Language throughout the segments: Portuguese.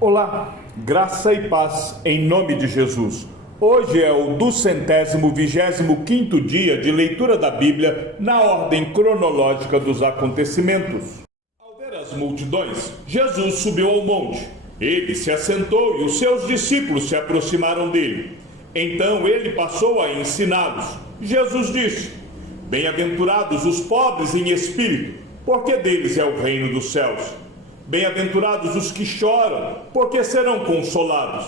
Olá, graça e paz em nome de Jesus. Hoje é o 225º dia de leitura da Bíblia na ordem cronológica dos acontecimentos. Ao ver as multidões, Jesus subiu ao monte. Ele se assentou e os seus discípulos se aproximaram dele. Então ele passou a ensiná-los. Jesus disse: Bem-aventurados os pobres em espírito, porque deles é o reino dos céus. Bem-aventurados os que choram, porque serão consolados.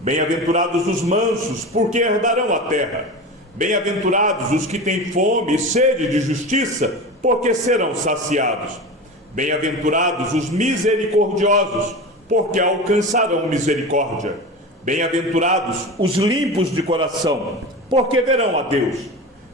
Bem-aventurados os mansos, porque herdarão a terra. Bem-aventurados os que têm fome e sede de justiça, porque serão saciados. Bem-aventurados os misericordiosos, porque alcançarão misericórdia. Bem-aventurados os limpos de coração, porque verão a Deus.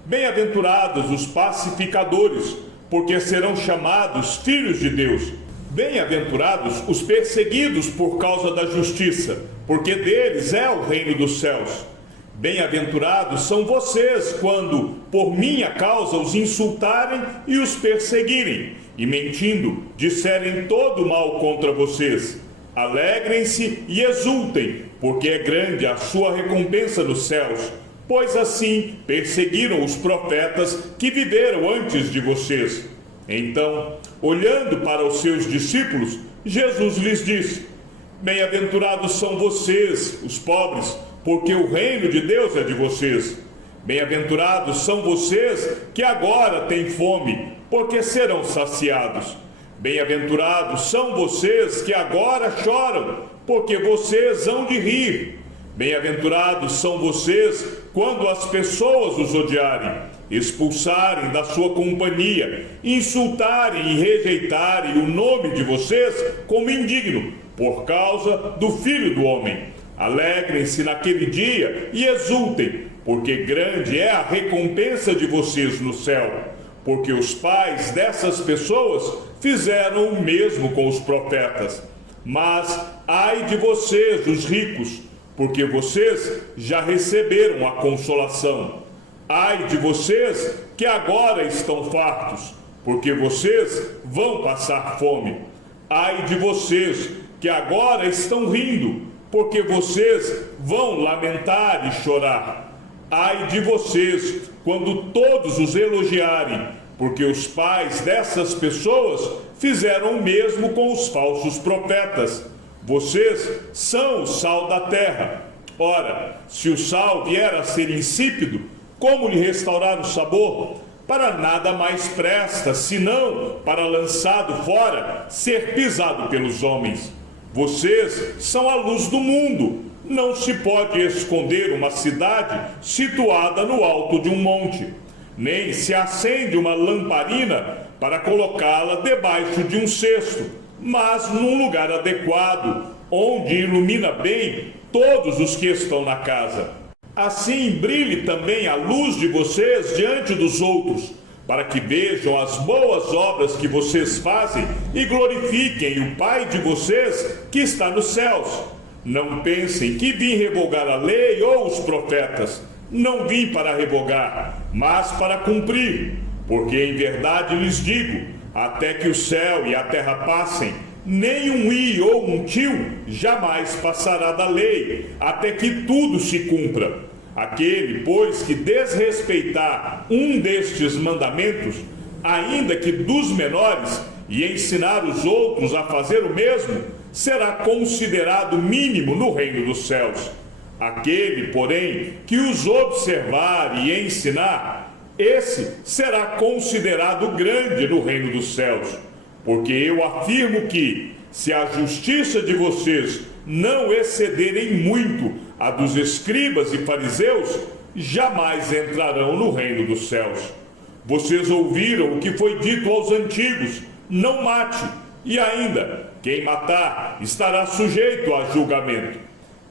Bem-aventurados os pacificadores, porque serão chamados filhos de Deus. Bem-aventurados os perseguidos por causa da justiça, porque deles é o reino dos céus. Bem-aventurados são vocês quando, por minha causa, os insultarem e os perseguirem, e mentindo, disserem todo mal contra vocês. Alegrem-se e exultem, porque é grande a sua recompensa nos céus, pois assim perseguiram os profetas que viveram antes de vocês. Então, olhando para os seus discípulos, Jesus lhes disse: Bem-aventurados são vocês, os pobres, porque o reino de Deus é de vocês. Bem-aventurados são vocês que agora têm fome, porque serão saciados. Bem-aventurados são vocês que agora choram, porque vocês hão de rir. Bem-aventurados são vocês quando as pessoas os odiarem, expulsarem da sua companhia, insultarem e rejeitarem o nome de vocês como indigno, por causa do Filho do Homem. Alegrem-se naquele dia e exultem, porque grande é a recompensa de vocês no céu, porque os pais dessas pessoas fizeram o mesmo com os profetas. Mas ai de vocês, os ricos, porque vocês já receberam a consolação. Ai de vocês que agora estão fartos, porque vocês vão passar fome. Ai de vocês que agora estão rindo, porque vocês vão lamentar e chorar. Ai de vocês quando todos os elogiarem, porque os pais dessas pessoas fizeram o mesmo com os falsos profetas. Vocês são o sal da terra. Ora, se o sal vier a ser insípido, como lhe restaurar o sabor? Para nada mais presta, senão para, lançado fora, ser pisado pelos homens. Vocês são a luz do mundo. Não se pode esconder uma cidade situada no alto de um monte. Nem se acende uma lamparina para colocá-la debaixo de um cesto, mas num lugar adequado, onde ilumina bem todos os que estão na casa. Assim brilhe também a luz de vocês diante dos outros, para que vejam as boas obras que vocês fazem e glorifiquem o Pai de vocês que está nos céus. Não pensem que vim revogar a lei ou os profetas. Não vim para revogar, mas para cumprir. Porque em verdade lhes digo, até que o céu e a terra passem, nem um i ou um tio jamais passará da lei, até que tudo se cumpra. Aquele, pois, que desrespeitar um destes mandamentos, ainda que dos menores, e ensinar os outros a fazer o mesmo, será considerado mínimo no reino dos céus. Aquele, porém, que os observar e ensinar, esse será considerado grande no reino dos céus. Porque eu afirmo que, se a justiça de vocês não excederem muito a dos escribas e fariseus, jamais entrarão no reino dos céus. Vocês ouviram o que foi dito aos antigos: não mate, e ainda, quem matar estará sujeito a julgamento.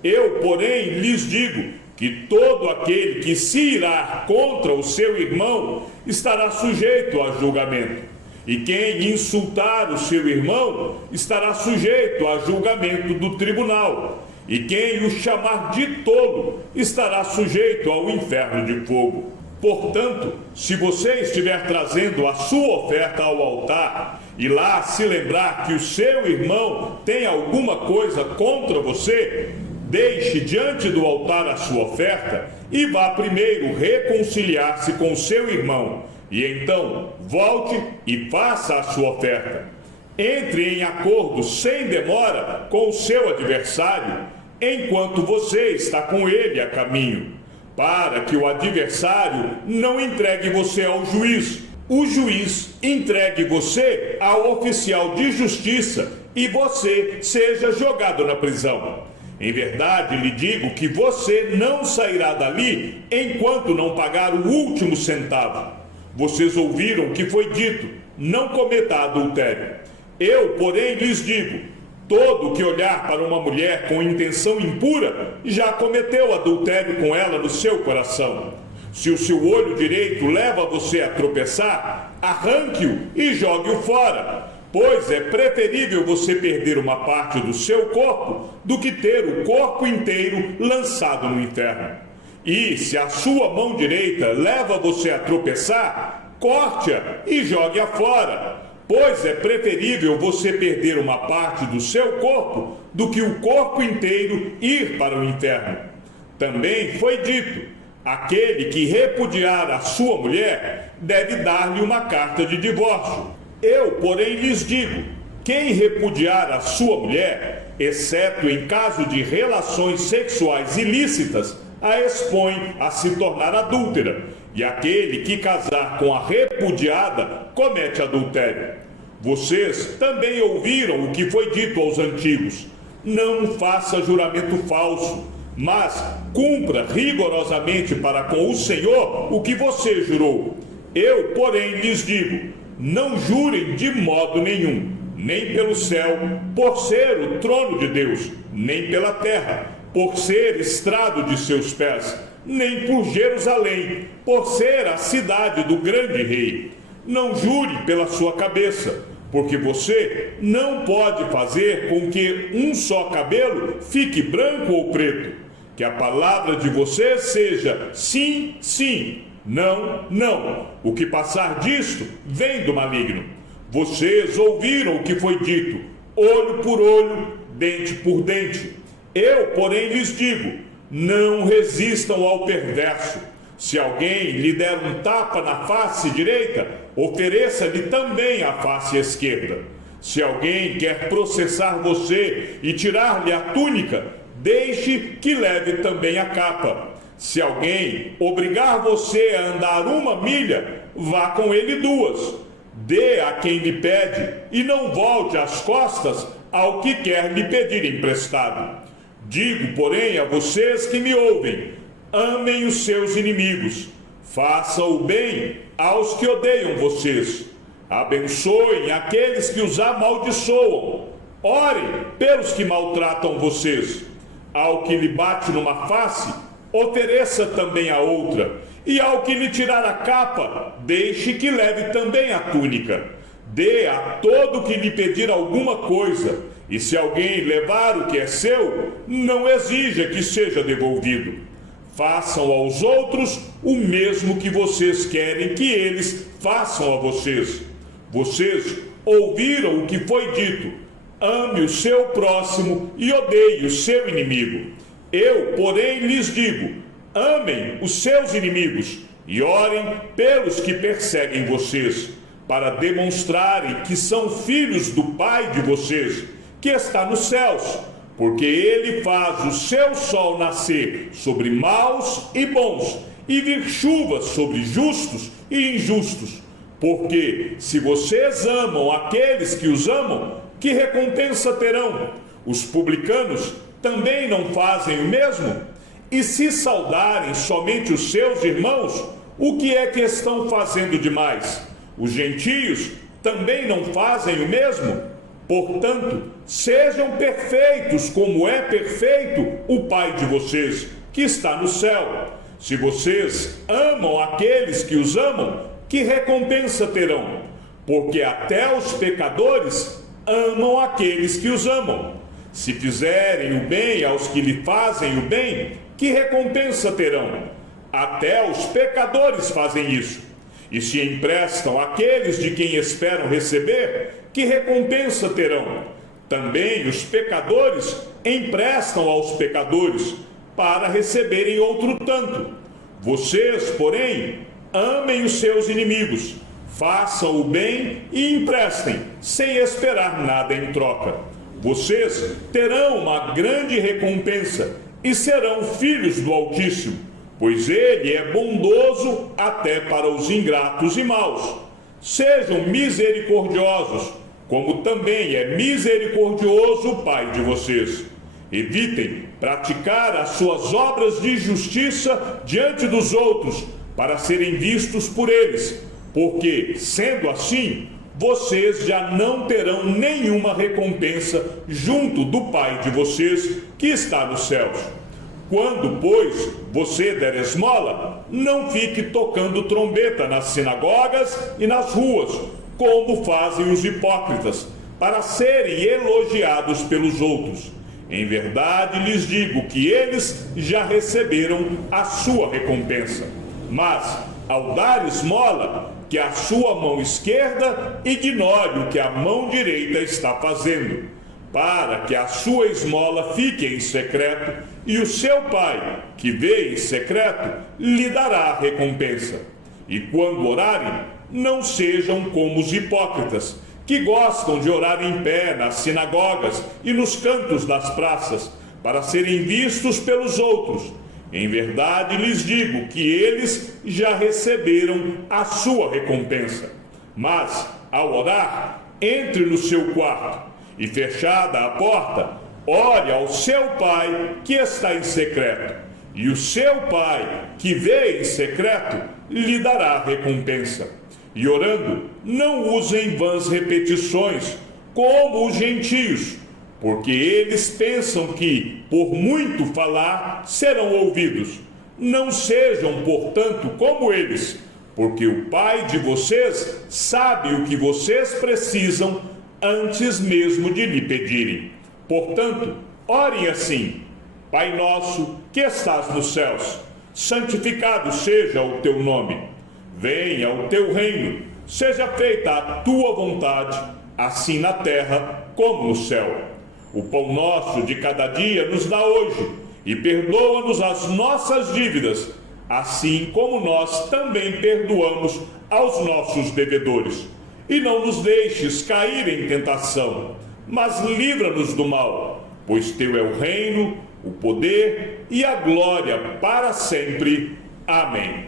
Eu, porém, lhes digo que todo aquele que se irá contra o seu irmão estará sujeito a julgamento. E quem insultar o seu irmão estará sujeito a julgamento do tribunal. E quem o chamar de tolo estará sujeito ao inferno de fogo. Portanto, se você estiver trazendo a sua oferta ao altar e lá se lembrar que o seu irmão tem alguma coisa contra você, deixe diante do altar a sua oferta e vá primeiro reconciliar-se com o seu irmão, e então volte e faça a sua oferta. Entre em acordo sem demora com o seu adversário, enquanto você está com ele a caminho, para que o adversário não entregue você ao juiz, o juiz entregue você ao oficial de justiça e você seja jogado na prisão. Em verdade lhe digo que você não sairá dali enquanto não pagar o último centavo. Vocês ouviram o que foi dito: não cometa adultério. Eu, porém, lhes digo: todo que olhar para uma mulher com intenção impura já cometeu adultério com ela no seu coração. Se o seu olho direito leva você a tropeçar, arranque-o e jogue-o fora, pois é preferível você perder uma parte do seu corpo do que ter o corpo inteiro lançado no inferno. E se a sua mão direita leva você a tropeçar, corte-a e jogue-a fora, pois é preferível você perder uma parte do seu corpo do que o corpo inteiro ir para o inferno. Também foi dito: aquele que repudiar a sua mulher deve dar-lhe uma carta de divórcio. Eu, porém, lhes digo: quem repudiar a sua mulher, exceto em caso de relações sexuais ilícitas, a expõe a se tornar adúltera, e aquele que casar com a repudiada comete adultério. Vocês também ouviram o que foi dito aos antigos: não faça juramento falso, mas cumpra rigorosamente para com o Senhor o que você jurou. Eu, porém, lhes digo: não jurem de modo nenhum, nem pelo céu, por ser o trono de Deus, nem pela terra, por ser estrado de seus pés, nem por Jerusalém, por ser a cidade do grande rei. Não jure pela sua cabeça, porque você não pode fazer com que um só cabelo fique branco ou preto. Que a palavra de você seja sim, sim, não, não. O que passar disto vem do maligno. Vocês ouviram o que foi dito: olho por olho, dente por dente. Eu, porém, lhes digo: não resistam ao perverso. Se alguém lhe der um tapa na face direita, ofereça-lhe também a face esquerda. Se alguém quer processar você e tirar-lhe a túnica, deixe que leve também a capa. Se alguém obrigar você a andar 1 milha, vá com ele 2. Dê a quem lhe pede e não volte as costas ao que quer lhe pedir emprestado. Digo, porém, a vocês que me ouvem: amem os seus inimigos, façam o bem aos que odeiam vocês, abençoem aqueles que os amaldiçoam, orem pelos que maltratam vocês. Ao que lhe bate numa face, ofereça também a outra, e ao que lhe tirar a capa, deixe que leve também a túnica. Dê a todo que lhe pedir alguma coisa, e se alguém levar o que é seu, não exija que seja devolvido. Façam aos outros o mesmo que vocês querem que eles façam a vocês. Vocês ouviram o que foi dito: ame o seu próximo e odeie o seu inimigo. Eu, porém, lhes digo: amem os seus inimigos e orem pelos que perseguem vocês, para demonstrarem que são filhos do Pai de vocês, que está nos céus, porque ele faz o seu sol nascer sobre maus e bons, e vir chuva sobre justos e injustos. Porque se vocês amam aqueles que os amam, que recompensa terão? Os publicanos também não fazem o mesmo? E se saudarem somente os seus irmãos, o que é que estão fazendo demais? Os gentios também não fazem o mesmo? Portanto, sejam perfeitos como é perfeito o Pai de vocês, que está no céu. Se vocês amam aqueles que os amam, que recompensa terão? Porque até os pecadores amam aqueles que os amam. Se fizerem o bem aos que lhe fazem o bem, que recompensa terão? Até os pecadores fazem isso. E se emprestam àqueles de quem esperam receber, que recompensa terão? Também os pecadores emprestam aos pecadores, para receberem outro tanto. Vocês, porém, amem os seus inimigos, façam o bem e emprestem, sem esperar nada em troca. Vocês terão uma grande recompensa e serão filhos do Altíssimo, pois Ele é bondoso até para os ingratos e maus. Sejam misericordiosos, como também é misericordioso o Pai de vocês. Evitem praticar as suas obras de justiça diante dos outros, para serem vistos por eles, porque, sendo assim, vocês já não terão nenhuma recompensa junto do Pai de vocês que está nos céus. Quando, pois, você der esmola, não fique tocando trombeta nas sinagogas e nas ruas, como fazem os hipócritas, para serem elogiados pelos outros. Em verdade lhes digo que eles já receberam a sua recompensa. Mas, ao dar esmola, que a sua mão esquerda ignore o que a mão direita está fazendo, para que a sua esmola fique em secreto, e o seu Pai, que vê em secreto, lhe dará a recompensa. E quando orarem, não sejam como os hipócritas, que gostam de orar em pé nas sinagogas e nos cantos das praças, para serem vistos pelos outros. Em verdade lhes digo que eles já receberam a sua recompensa. Mas, ao orar, entre no seu quarto, e fechada a porta, ore ao seu Pai que está em secreto, e o seu Pai que vê em secreto lhe dará a recompensa. E orando, não usem vãs repetições, como os gentios, porque eles pensam que, por muito falar, serão ouvidos. Não sejam, portanto, como eles, porque o Pai de vocês sabe o que vocês precisam antes mesmo de lhe pedirem. Portanto, orem assim: Pai nosso que estás nos céus, santificado seja o teu nome. Venha o teu reino, seja feita a tua vontade, assim na terra como no céu. O pão nosso de cada dia nos dá hoje, e perdoa-nos as nossas dívidas, assim como nós também perdoamos aos nossos devedores. E não nos deixes cair em tentação, mas livra-nos do mal, pois teu é o reino, o poder e a glória para sempre. Amém.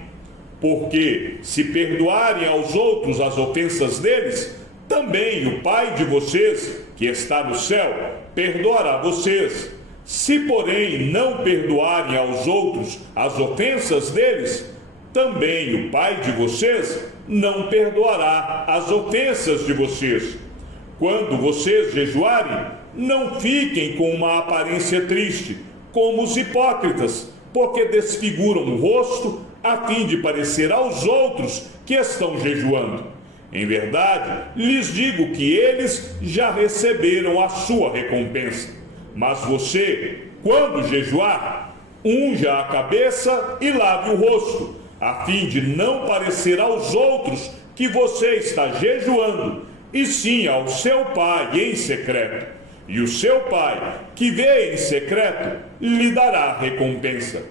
Porque, se perdoarem aos outros as ofensas deles, também o Pai de vocês, que está no céu, perdoará vocês. Se, porém, não perdoarem aos outros as ofensas deles, também o Pai de vocês não perdoará as ofensas de vocês. Quando vocês jejuarem, não fiquem com uma aparência triste, como os hipócritas, porque desfiguram o rosto a fim de parecer aos outros que estão jejuando. Em verdade, lhes digo que eles já receberam a sua recompensa. Mas você, quando jejuar, unja a cabeça e lave o rosto, a fim de não parecer aos outros que você está jejuando, e sim ao seu Pai em secreto. E o seu Pai, que vê em secreto, lhe dará a recompensa.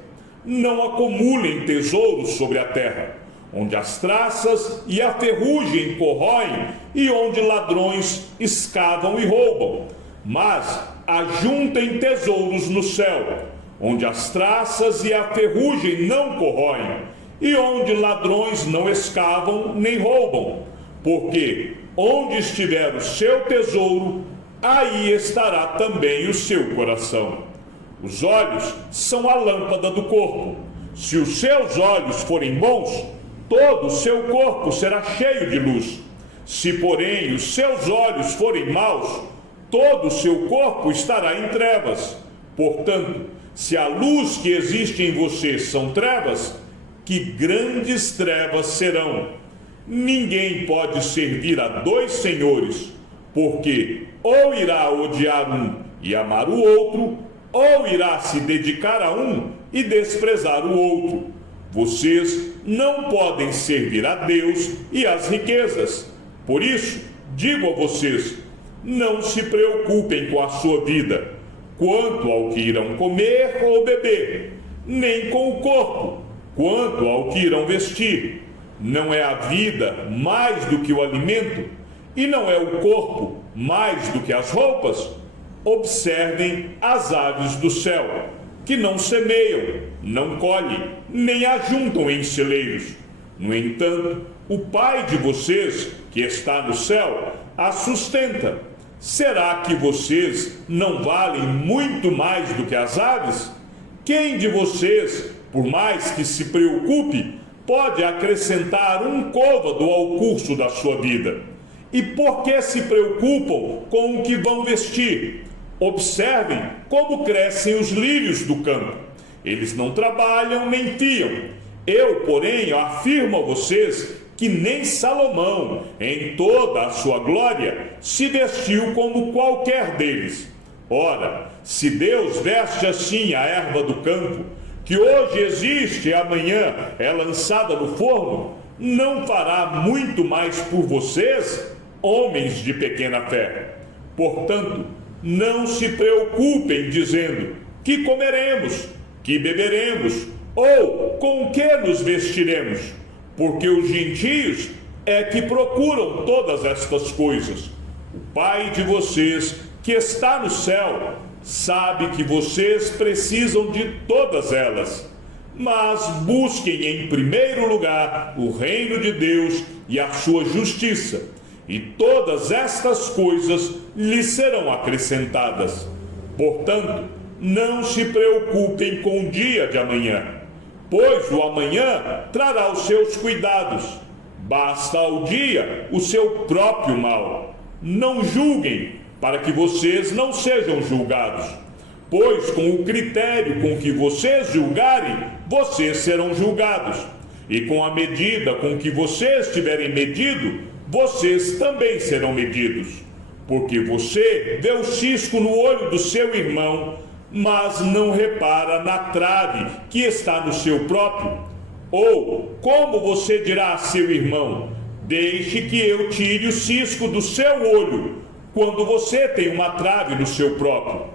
Não acumulem tesouros sobre a terra, onde as traças e a ferrugem corroem e onde ladrões escavam e roubam. Mas ajuntem tesouros no céu, onde as traças e a ferrugem não corroem e onde ladrões não escavam nem roubam. Porque onde estiver o seu tesouro, aí estará também o seu coração. Os olhos são a lâmpada do corpo. Se os seus olhos forem bons, todo o seu corpo será cheio de luz. Se, porém, os seus olhos forem maus, todo o seu corpo estará em trevas. Portanto, se a luz que existe em você são trevas, que grandes trevas serão. Ninguém pode servir a dois senhores, porque ou irá odiar um e amar o outro, ou irá se dedicar a um e desprezar o outro. Vocês não podem servir a Deus e às riquezas. Por isso, digo a vocês, não se preocupem com a sua vida, quanto ao que irão comer ou beber, nem com o corpo, quanto ao que irão vestir. Não é a vida mais do que o alimento, e não é o corpo mais do que as roupas? Observem as aves do céu, que não semeiam, não colhem, nem ajuntam em celeiros. No entanto, o Pai de vocês, que está no céu, as sustenta. Será que vocês não valem muito mais do que as aves? Quem de vocês, por mais que se preocupe, pode acrescentar um côvado ao curso da sua vida? E por que se preocupam com o que vão vestir? Observem como crescem os lírios do campo. Eles não trabalham nem fiam. Eu, porém, afirmo a vocês que nem Salomão, em toda a sua glória, se vestiu como qualquer deles. Ora, se Deus veste assim a erva do campo, que hoje existe e amanhã é lançada no forno, não fará muito mais por vocês, homens de pequena fé? Portanto, não se preocupem dizendo: que comeremos, que beberemos, ou com que nos vestiremos? Porque os gentios é que procuram todas estas coisas. O Pai de vocês, que está no céu, sabe que vocês precisam de todas elas. Mas busquem em primeiro lugar o reino de Deus e a sua justiça, e todas estas coisas lhes serão acrescentadas. Portanto, não se preocupem com o dia de amanhã, pois o amanhã trará os seus cuidados. Basta ao dia o seu próprio mal. Não julguem, para que vocês não sejam julgados. Pois com o critério com que vocês julgarem, vocês serão julgados. E com a medida com que vocês tiverem medido, vocês também serão medidos. Porque você vê o cisco no olho do seu irmão, mas não repara na trave que está no seu próprio? Ou como você dirá a seu irmão: deixe que eu tire o cisco do seu olho, quando você tem uma trave no seu próprio?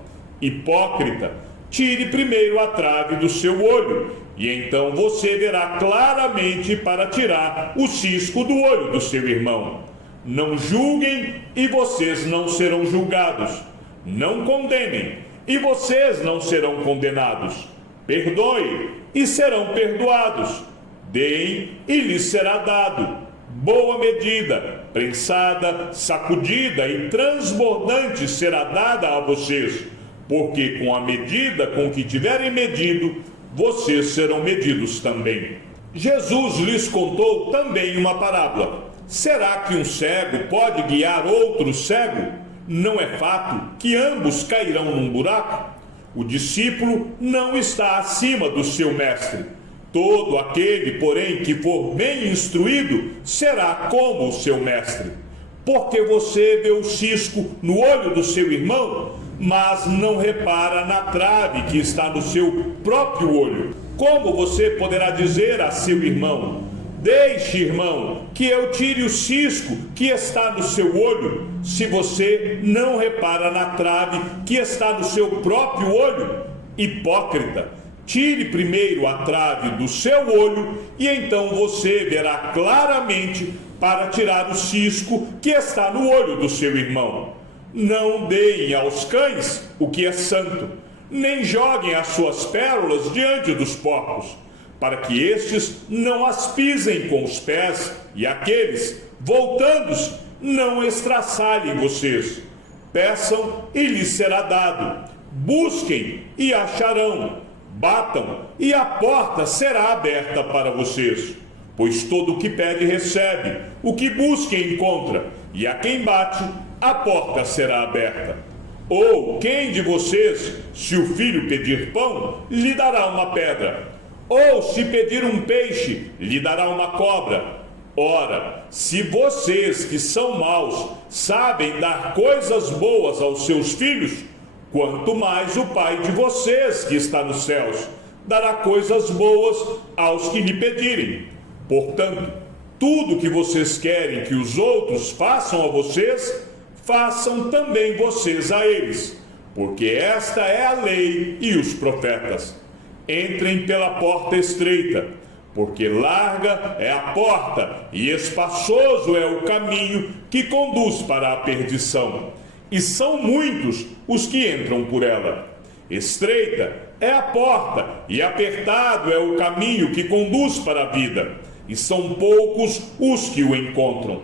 Hipócrita, tire primeiro a trave do seu olho, e então você verá claramente para tirar o cisco do olho do seu irmão. Não julguem e vocês não serão julgados. Não condenem e vocês não serão condenados. Perdoem e serão perdoados. Deem e lhes será dado. Boa medida, prensada, sacudida e transbordante será dada a vocês, porque com a medida com que tiverem medido, vocês serão medidos também. Jesus lhes contou também uma parábola. Será que um cego pode guiar outro cego? Não é fato que ambos cairão num buraco? O discípulo não está acima do seu mestre. Todo aquele, porém, que for bem instruído, será como o seu mestre. Porque você vê o cisco no olho do seu irmão, mas não repara na trave que está no seu próprio olho. Como você poderá dizer a seu irmão: deixe, irmão, que eu tire o cisco que está no seu olho, se você não repara na trave que está no seu próprio olho? Hipócrita, tire primeiro a trave do seu olho, e então você verá claramente para tirar o cisco que está no olho do seu irmão. Não deem aos cães o que é santo, nem joguem as suas pérolas diante dos porcos, para que estes não as pisem com os pés, e aqueles, voltando-se, não estraçalhem vocês. Peçam e lhes será dado. Busquem e acharão. Batam e a porta será aberta para vocês. Pois todo o que pede recebe, o que busca encontra, e a quem bate, a porta será aberta. Ou quem de vocês, se o filho pedir pão, lhe dará uma pedra? Ou se pedir um peixe, lhe dará uma cobra? Ora, se vocês que são maus sabem dar coisas boas aos seus filhos, quanto mais o Pai de vocês que está nos céus dará coisas boas aos que lhe pedirem. Portanto, tudo que vocês querem que os outros façam a vocês, façam também vocês a eles, porque esta é a lei e os profetas. Entrem pela porta estreita, porque larga é a porta e espaçoso é o caminho que conduz para a perdição, e são muitos os que entram por ela. Estreita é a porta e apertado é o caminho que conduz para a vida, e são poucos os que o encontram.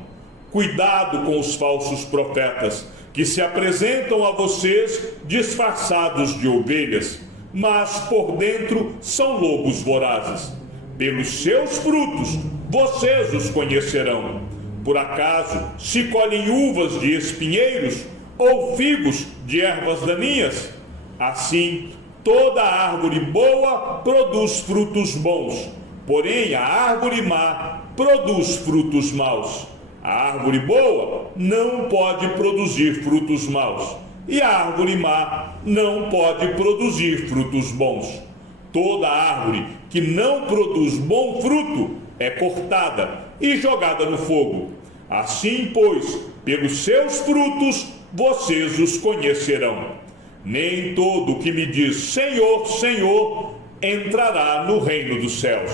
Cuidado com os falsos profetas, que se apresentam a vocês disfarçados de ovelhas, mas por dentro são lobos vorazes. Pelos seus frutos vocês os conhecerão. Por acaso se colhem uvas de espinheiros ou figos de ervas daninhas? Assim, toda árvore boa produz frutos bons, porém a árvore má produz frutos maus. A árvore boa não pode produzir frutos maus, e a árvore má não pode produzir frutos bons. Toda árvore que não produz bom fruto é cortada e jogada no fogo. Assim, pois, pelos seus frutos vocês os conhecerão. Nem todo que me diz Senhor, Senhor, entrará no reino dos céus,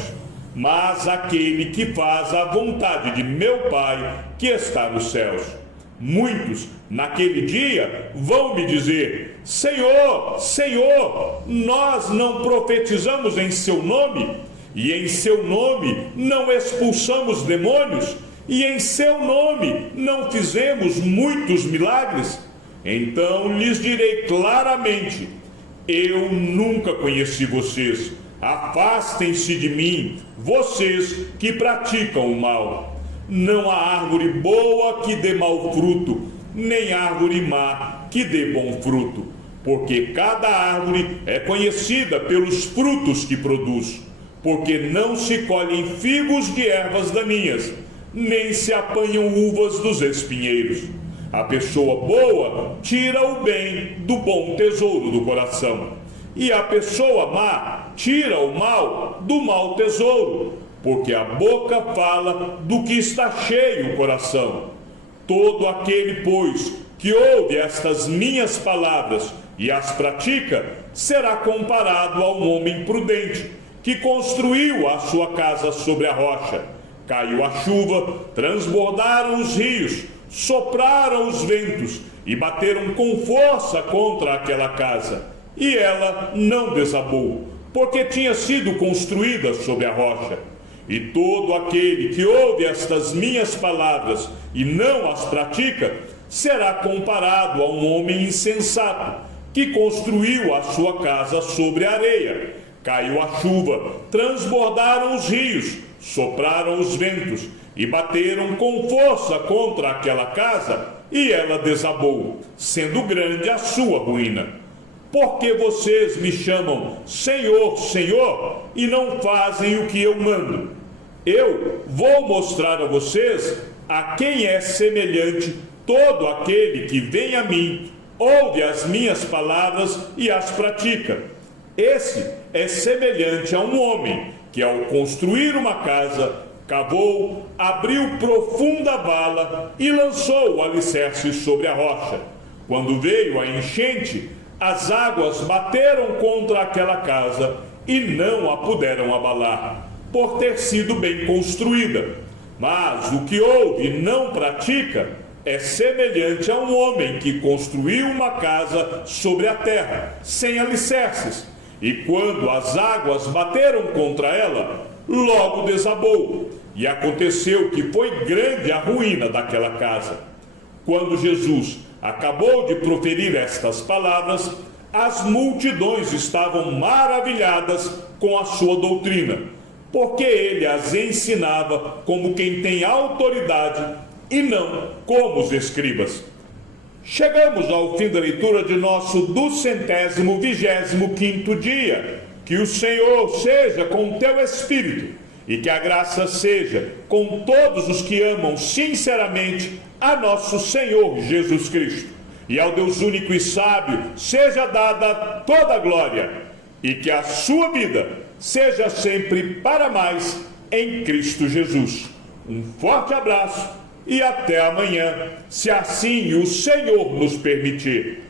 mas aquele que faz a vontade de meu Pai que está nos céus. Muitos, naquele dia, vão me dizer: Senhor, Senhor, nós não profetizamos em seu nome? E em seu nome não expulsamos demônios? E em seu nome não fizemos muitos milagres? Então lhes direi claramente: eu nunca conheci vocês. Afastem-se de mim, vocês que praticam o mal. Não há árvore boa que dê mau fruto, nem árvore má que dê bom fruto, porque cada árvore é conhecida pelos frutos que produz. Porque não se colhem figos de ervas daninhas, nem se apanham uvas dos espinheiros. A pessoa boa tira o bem do bom tesouro do coração, e a pessoa má tira o mal do mau tesouro, porque a boca fala do que está cheio o coração. Todo aquele, pois, que ouve estas minhas palavras e as pratica, será comparado a um homem prudente, que construiu a sua casa sobre a rocha. Caiu a chuva, transbordaram os rios, sopraram os ventos e bateram com força contra aquela casa. E ela não desabou, porque tinha sido construída sobre a rocha. E todo aquele que ouve estas minhas palavras e não as pratica, será comparado a um homem insensato, que construiu a sua casa sobre a areia. Caiu a chuva, transbordaram os rios, sopraram os ventos e bateram com força contra aquela casa, e ela desabou, sendo grande a sua ruína. Porque vocês me chamam Senhor, Senhor, e não fazem o que eu mando? Eu vou mostrar a vocês a quem é semelhante todo aquele que vem a mim, ouve as minhas palavras e as pratica. Esse é semelhante a um homem que, ao construir uma casa, cavou, abriu profunda vala e lançou o alicerce sobre a rocha. Quando veio a enchente, as águas bateram contra aquela casa e não a puderam abalar, por ter sido bem construída. Mas o que ouve e não pratica é semelhante a um homem que construiu uma casa sobre a terra, sem alicerces, e quando as águas bateram contra ela, logo desabou, e aconteceu que foi grande a ruína daquela casa. Quando Jesus acabou de proferir estas palavras, as multidões estavam maravilhadas com a sua doutrina, porque ele as ensinava como quem tem autoridade e não como os escribas. Chegamos ao fim da leitura de nosso 225º dia. Que o Senhor seja com o teu espírito e que a graça seja com todos os que amam sinceramente a nosso Senhor Jesus Cristo. E ao Deus único e sábio seja dada toda a glória, e que a sua vida seja sempre para mais em Cristo Jesus. Um forte abraço e até amanhã, se assim o Senhor nos permitir.